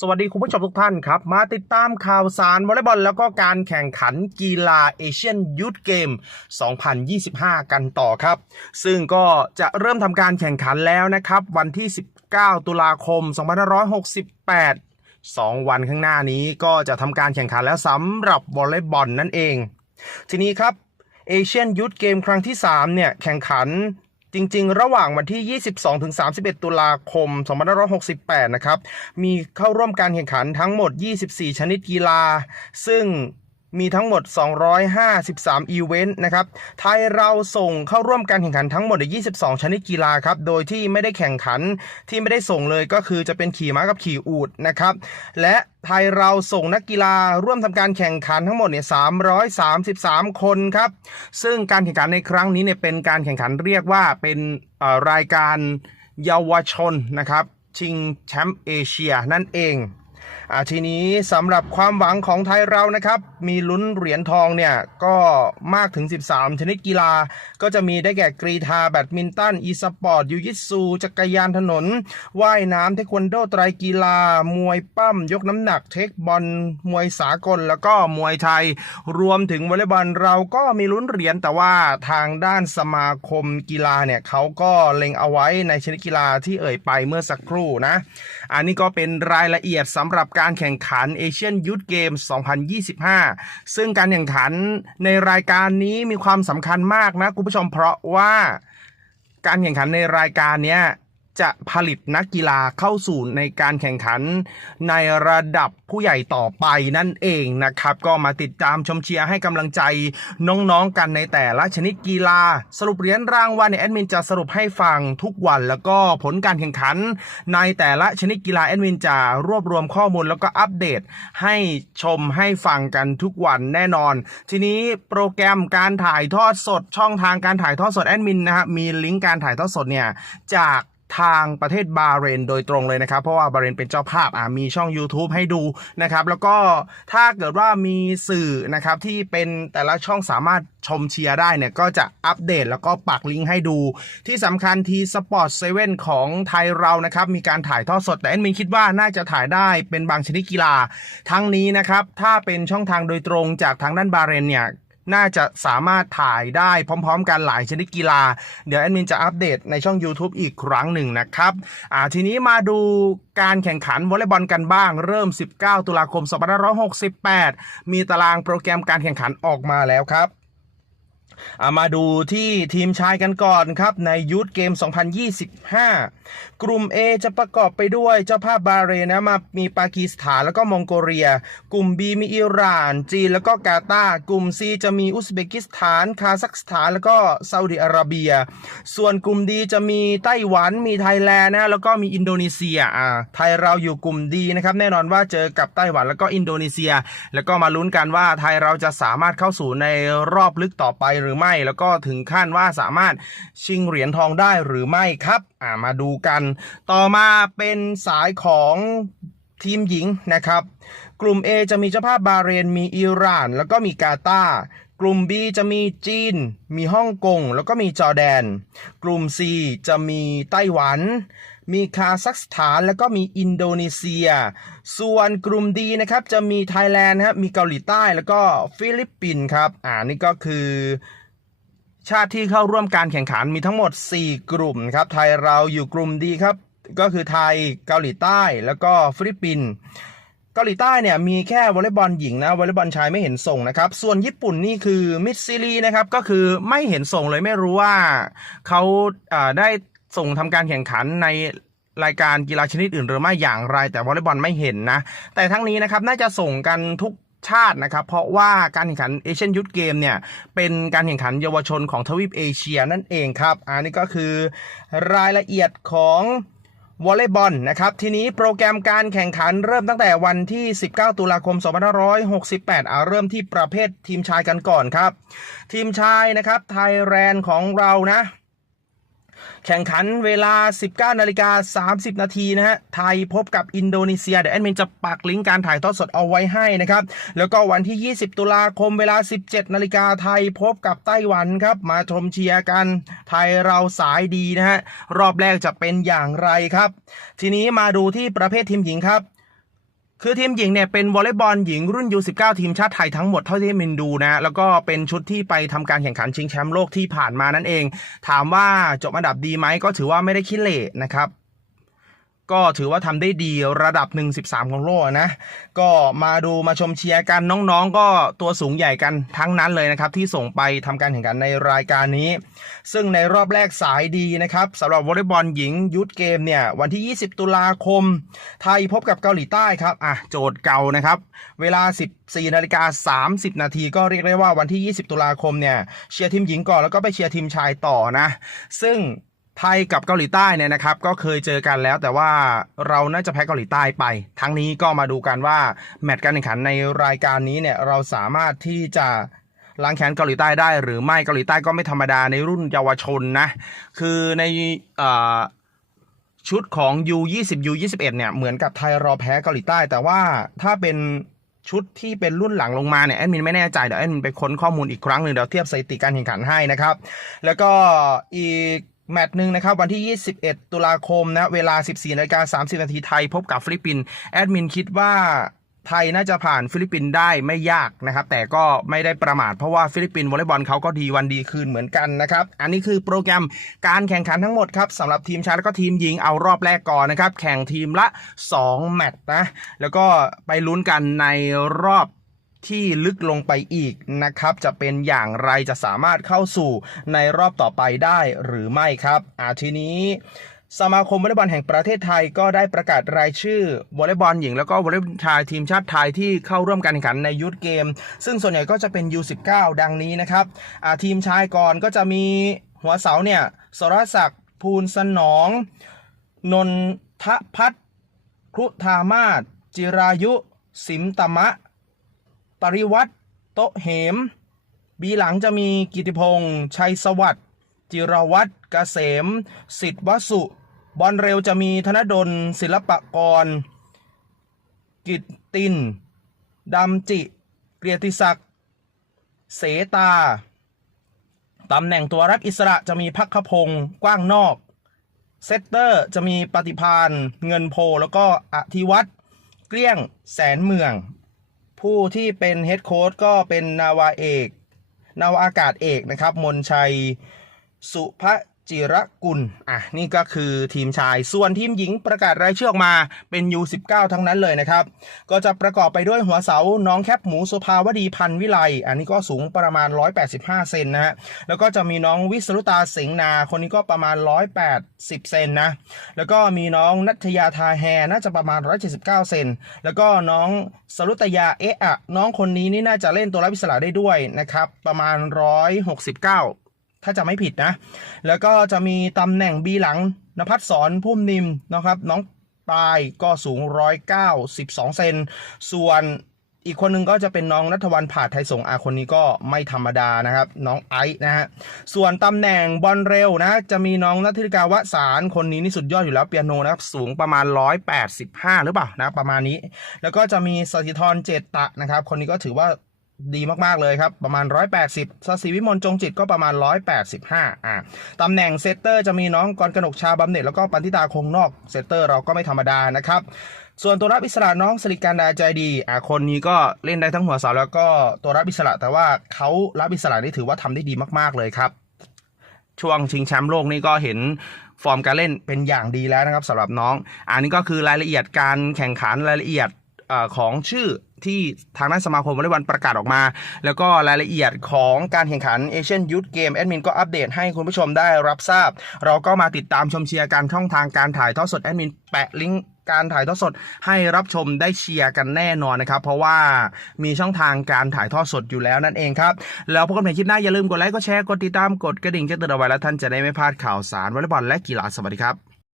สวัสดีคุณผู้ชมทุกท่านครับ มาติดตามข่าวสารวอลเลย์บอลแล้วก็การแข่งขันกีฬาเอเชียนยูทเกม 2025 กันต่อครับ ซึ่งก็จะเริ่มทำการแข่งขันแล้วนะครับ วันที่ 19 ตุลาคม 2568 2 วันข้างหน้านี้ก็จะทำการแข่งขันแล้วสำหรับวอลเลย์บอลนั่นเอง ทีนี้ครับเอเชียนยูทเกมครั้งที่ 3 เนี่ย แข่งขัน จริง ๆ ระหว่างวันที่ 22ถึง31 ตุลาคม 2568 นะครับ มีเข้าร่วมการแข่งขันทั้งหมด 24 ชนิดกีฬา ซึ่ง มีทั้งหมด 253 อีเวนต์นะครับ ไทยเราส่งเข้าร่วมการแข่งขันทั้งหมด 22 ชนิดกีฬาครับ โดยที่ไม่ได้แข่งขันที่ไม่ได้ส่งเลยก็คือจะเป็นขี่ม้ากับขี่อูฐนะครับ และไทยเราส่งนักกีฬาร่วมทำการแข่งขันทั้งหมดเนี่ย333 คนครับ ซึ่งการแข่งขันในครั้งนี้เนี่ยเป็นการแข่งขันเรียกว่าเป็นรายการเยาวชนนะครับ ชิงแชมป์เอเชียนั่นเอง อาทีนี้สำหรับความหวังของไทยเรานะครับ มีลุ้นเหรียญทองเนี่ย ก็มากถึง 13 ชนิดกีฬา ก็จะมีได้แก่กรีธาแบดมินตัน อีสปอร์ต ยูยิตซูจักรยานถนน ว่ายน้ำเทควันโดไตรกีฬา มวยปั้ม ยกน้ำหนักเทคบอล มวยสากล แล้วก็มวยไทย รวมถึงวอลเลย์บอลเราก็มีลุ้นเหรียญแต่ว่าทางด้านสมาคมกีฬาเนี่ยเขาก็เล็งเอาไว้ในชนิดกีฬาที่เอ่ยไปเมื่อสักครู่นะ อันนี้ก็เป็นรายละเอียดสำหรับการแข่งขันเอเชียนยูทเกม 2025 ซึ่งการแข่งขันในรายการนี้มีความสำคัญมากนะคุณผู้ชมเพราะว่าการแข่งขันในรายการเนี้ย จะผลิตนักกีฬาเข้าสู่ในการแข่งขัน ในระดับผู้ใหญ่ต่อไปนั่นเองนะครับ ก็มาติดตามชมเชียร์ให้กำลังใจน้องๆกันในแต่ละชนิดกีฬา สรุปเหรียญรางวัลในแอดมินจะสรุปให้ฟังทุกวัน แล้วก็ผลการแข่งขัน ในแต่ละชนิดกีฬาแอดมินจะรวบรวมข้อมูลแล้วก็อัปเดต ให้ชมให้ฟังกันทุกวันแน่นอน ทีนี้โปรแกรมการถ่ายทอดสดช่องทางการถ่ายทอดสดแอดมินนะฮะมีลิงก์การถ่ายทอดสดเนี่ยจาก ทางประเทศบาเรนโดยตรงเลยนะครับ เพราะว่าบาเรนเป็นเจ้าภาพอ่ามีช่อง YouTube ให้ดูนะครับ แล้วก็ถ้าเกิดว่ามีสื่อนะครับที่เป็นแต่ละช่องสามารถชมเชียร์ได้เนี่ย ก็จะอัปเดตแล้วก็ปักลิงก์ให้ดู ที่สำคัญทีสปอร์ตเซเว่นของไทยเรานะครับ มีการถ่ายทอดสด แต่แอดมินคิดว่าน่าจะถ่ายได้เป็นบางชนิดกีฬา ทั้งนี้นะครับ ถ้าเป็นช่องทางโดยตรงจากทางด้านบาเรนเนี่ย น่าจะสามารถถ่ายได้พร้อม ๆ กันหลายชนิดกีฬา เดี๋ยวแอดมินจะอัปเดตในช่อง YouTube อีกครั้งหนึ่งนะครับอ่าทีนี้มาดูการแข่งขันวอลเลย์บอลกันบ้าง เริ่ม 19 ตุลาคม 2568 มีตารางโปรแกรมการแข่งขันออกมาแล้วครับามาดูที่ทีมชายกันก่อนครับ ในยูทธเกม 2025 กลุ่ม A จะประกอบไปด้วยเจ้าภาพบาเรนนะมามีปากีสถานแล้วก็มองโกเลีย กลุ่ม B มีอิหร่าน จีนแล้วก็กาตาร์กลุ่ม C จะมีอุซเบกิสถาน คาซัคสถานแล้วก็ซาอุดิอาระเบีย ส่วนกลุ่ม D จะมีไต้หวันมีไทยแลนด์นะแล้วก็มีอินโดนีเซียอ่าไทยเราอยู่กลุ่ม D นะครับแน่นอนว่าเจอกับไต้หวันแล้วก็อินโดนีเซีย แล้วก็มาลุ้นกันว่าไทยเราจะสามารถเข้าสู่ในรอบลึกต่อไปหรือไม่ แล้วก็ถึงขั้นว่าสามารถชิงเหรียญทองได้หรือไม่ครับอ่ามาดูกัน ต่อมาเป็นสายของทีมหญิงนะครับ กลุ่ม A จะมีเจ้าภาพบาเรนมีอิหร่าน แล้วก็มีกาตาร์กลุ่ม B จะมีจีน มีฮ่องกง แล้วก็มีจอร์แดน กลุ่ม C จะมีไต้หวัน มีคาซัคสถานแล้วก็มีอินโดนีเซีย ส่วนกลุ่ม D นะครับจะมีไทยแลนด์นะครับมีเกาหลีใต้แล้วก็ฟิลิปปินส์ครับอ่านี่ก็คือชาติที่เข้าร่วมการแข่งขันมีทั้งหมด 4 กลุ่มครับ ไทยเราอยู่กลุ่มดีครับ ก็คือไทยเกาหลีใต้แล้วก็ฟิลิปปินส์เกาหลีใต้เนี่ยมีแค่วอลเลย์บอลหญิงนะวอลเลย์บอลชายไม่เห็นส่งนะครับ ส่วนญี่ปุ่นนี่คือมิดซิลีนะครับก็คือไม่เห็นส่งเลยไม่รู้ว่าเขาได้ ส่งทำการแข่งขันในรายการกีฬาชนิดอื่นหรือไม่อย่างไร แต่วอลเลย์บอลไม่เห็นนะ แต่ทั้งนี้นะครับน่าจะส่งกันทุกชาตินะครับ เพราะว่าการแข่งขันเอเชียนยูทเกมเนี่ย เป็นการแข่งขันเยาวชนของทวีปเอเชียนั่นเองครับ อันนี้ก็คือรายละเอียดของวอลเลย์บอลนะครับ ทีนี้โปรแกรมการแข่งขันเริ่มตั้งแต่วันที่ 19 ตุลาคม 2568เอาเริ่มที่ประเภททีมชายกันก่อนครับ ทีมชายนะครับไทยแลนด์ของเรานะ แข่งขันเวลา 19นาฬิกา30 นาทีนะฮะ ไทยพบกับอินโดนีเซีย เดี๋ยวแอดมินจะปักลิงก์การถ่ายทอดสดเอาไว้ให้นะครับ แล้วก็วันที่ 20 ตุลาคมเวลา 17นาฬิกาไทยพบกับไต้หวันครับ มาชมเชียร์กันไทยเราสายดีนะฮะ รอบแรกจะเป็นอย่างไรครับ ทีนี้มาดูที่ประเภททีมหญิงครับ คือทีมหญิงเนี่ยเป็นวอลเลย์บอลหญิงรุ่น U19 ทีมชาติไทยทั้งหมดเท่าที่มินดูนะ แล้วก็เป็นชุดที่ไปทำการแข่งขันชิงแชมป์โลกที่ผ่านมานั่นเอง ถามว่าจบอันดับดีไหมก็ถือว่าไม่ได้ขี้เละนะครับ ก็ถือว่าทำได้ดีระดับ1 13ของโลกนะ ก็มาดูมาชมเชียร์กันน้องๆ ก็ตัวสูงใหญ่กันทั้งนั้นเลยนะครับ ที่ส่งไปทำการแข่งขันในรายการนี้ ซึ่งในรอบแรกสายดีนะครับสำหรับวอลเลย์บอลหญิงยุทธเกมเนี่ย วันที่ 20 ตุลาคม ไทยพบกับเกาหลีใต้ครับอะโจทย์เก่านะครับ เวลา 14นาฬิกา30 นาทีก็เรียกได้ว่าวันที่ 20 ตุลาคมเนี่ยเชียร์ทีมหญิงก่อนแล้วก็ไปเชียร์ทีมชายต่อนะ ซึ่ง ไทยกับเกาหลีใต้เนี่ยนะครับก็เคยเจอกันแล้ว แต่ว่าเราน่าจะแพ้เกาหลีใต้ไป ทั้งนี้ก็มาดูกันว่าแมตช์การแข่งขันในรายการนี้เนี่ยเราสามารถที่จะล้างแค้นเกาหลีใต้ได้ หรือไม่เกาหลีใต้ก็ไม่ธรรมดาในรุ่นเยาวชนนะ คือในเอ่อชุดของ U20 U21 เนี่ยเหมือนกับไทยรอแพ้เกาหลีใต้ แต่ว่าถ้าเป็นชุดที่เป็นรุ่นหลังลงมาเนี่ยแอดมินไม่แน่ใจเดี๋ยวแอดมินไปค้นข้อมูลอีกครั้งหนึ่งเดี๋ยวเทียบสถิติการแข่งขันให้นะครับ แล้วก็อีก แมตช์หนึ่งนะครับ วันที่ 21 ตุลาคมนะ เวลา 14นาฬิกา30 นาทีไทย พบกับฟิลิปปินส์แอดมินคิดว่าไทยน่าจะผ่านฟิลิปปินส์ได้ไม่ยากนะครับ แต่ก็ไม่ได้ประมาทเพราะว่าฟิลิปปินส์วอลเลย์บอลเขาก็ดีวันดีคืนเหมือนกันนะครับ อันนี้คือโปรแกรมการแข่งขันทั้งหมดครับสำหรับทีมชายแล้วก็ทีมหญิงเอารอบแรกก่อนนะครับ แข่งทีมละ 2 แมตช์นะ แล้วก็ไปลุ้นกันในรอบ ที่ลึกลงไปอีกนะครับ จะเป็นอย่างไรจะสามารถเข้าสู่ในรอบต่อไปได้หรือไม่ครับอาทีนี้สมาคมวอลเลย์บอลแห่งประเทศไทยก็ได้ประกาศรายชื่อวอลเลย์บอลหญิง แล้วก็วอลเลย์บอลชายทีมชาติไทยที่เข้าร่วมการแข่งขันในยุทธเกม ซึ่งส่วนใหญ่ก็จะเป็น U19 ดังนี้นะครับอาทีมชายก่อนก็จะมีหัวเสาเนี่ยสรศักดิ์ภูลสนอง นนทพัฒน์ครุธามาศจิรายุ สิมตมะ ปริวัตโตเหม บีหลังจะมีกิติพงษ์ชัยสวัสดิ์จิรวัตรเกษม สิทธิวสุ บอลเร็วจะมีธนดล ศิลปกร กิตตินดำจิเกียรติศักดิ์เสตา ตำแหน่งตัวรับอิสระจะมีพักขพงศ์กว้างนอก เซตเตอร์จะมีปฏิพานเงินโพแล้วก็อธิวัตรเกลี้ยงแสนเมือง ผู้ที่เป็นเฮดโค้ชก็เป็นนาวาเอก นาวาอากาศเอกนะครับ มนชัย สุภ จิรกุล อะ นี่ก็คือทีมชาย ส่วนทีมหญิงประกาศรายชื่อออกมาเป็น U19 ทั้งนั้นเลยนะครับ ก็จะประกอบไปด้วยหัวเสา น้องแคปหมูสุภาวดีพันวิไล อันนี้ก็สูงประมาณ 185 เซนนะฮะ แล้วก็จะมีน้องวิสรุตาสิงห์นา คนนี้ก็ประมาณ 180 เซนนะ แล้วก็มีน้องนัทยาทาแฮ น่าจะประมาณ 179 เซน แล้วก็น้องสรุตยา เอะอะ น้องคนนี้นี่น่าจะเล่นตัวรับอิสระได้ด้วยนะครับ ประมาณ 169 ถ้าจะไม่ผิดนะ แล้วก็จะมีตำแหน่งบีหลังนภัสสรพุ่มนิมนะครับน้องปลายก็สูง 192 เซน ส่วนอีกคนหนึงก็จะเป็นน้องนัทวันผาดไทยสงฆ์อาคนนี้ก็ไม่ธรรมดานะครับ น้องไอซ์นะฮะส่วนตำแหน่งบอลเร็วนะ จะมีน้องนัทธิกาวสารคนนี้นี่สุดยอดอยู่แล้วเปียโนนะครับ สูงประมาณ 185 หรือเปล่านะประมาณนี้ แล้วก็จะมีสถิธรเจตตะนะครับ คนนี้ก็ถือว่า ดีมากๆเลยครับ ประมาณ 180สศิวิมลจงจิตก็ประมาณ 185อ่าตำแหน่งเซตเตอร์จะมีน้องกรกนกชาบำเหน็จแล้วก็ปันธิตาคงนอกเซตเตอร์เราก็ไม่ธรรมดานะครับ ส่วนตัวรับอิสระน้องสริการดาใจดีอ่าคนนี้ก็เล่นได้ทั้งหัวเสาแล้วก็ตัวรับอิสระ แต่ว่าเขารับอิสระนี่ถือว่าทำได้ดีมากๆเลยครับ ช่วงชิงแชมป์โลกนี่ก็เห็นฟอร์มการเล่นเป็นอย่างดีแล้วนะครับสำหรับน้อง อันนี้ก็คือรายละเอียดการแข่งขันรายละเอียดอของชื่อ ที่ทางด้านสมาคมวอลเลย์บอลประกาศออกมา แล้วก็รายละเอียดของการแข่งขันเอเชียนยูทเกมแอดมินก็อัปเดตให้คุณผู้ชมได้รับทราบ เราก็มาติดตามชมเชียร์การช่องทางการถ่ายทอดสดแอดมินแปะลิงก์การถ่ายทอดสดให้รับชมได้เชียร์กันแน่นอนนะครับ เพราะว่ามีช่องทางการถ่ายทอดสดอยู่แล้วนั่นเองครับ แล้วพบกันใหม่คลิปหน้าอย่าลืมกดไลค์กดแชร์กดติดตามกดกระดิ่งแจ้งเตือนเอาไว้แล้วท่านจะได้ไม่พลาดข่าวสารวอลเลย์บอลและกีฬาสวัสดีครับ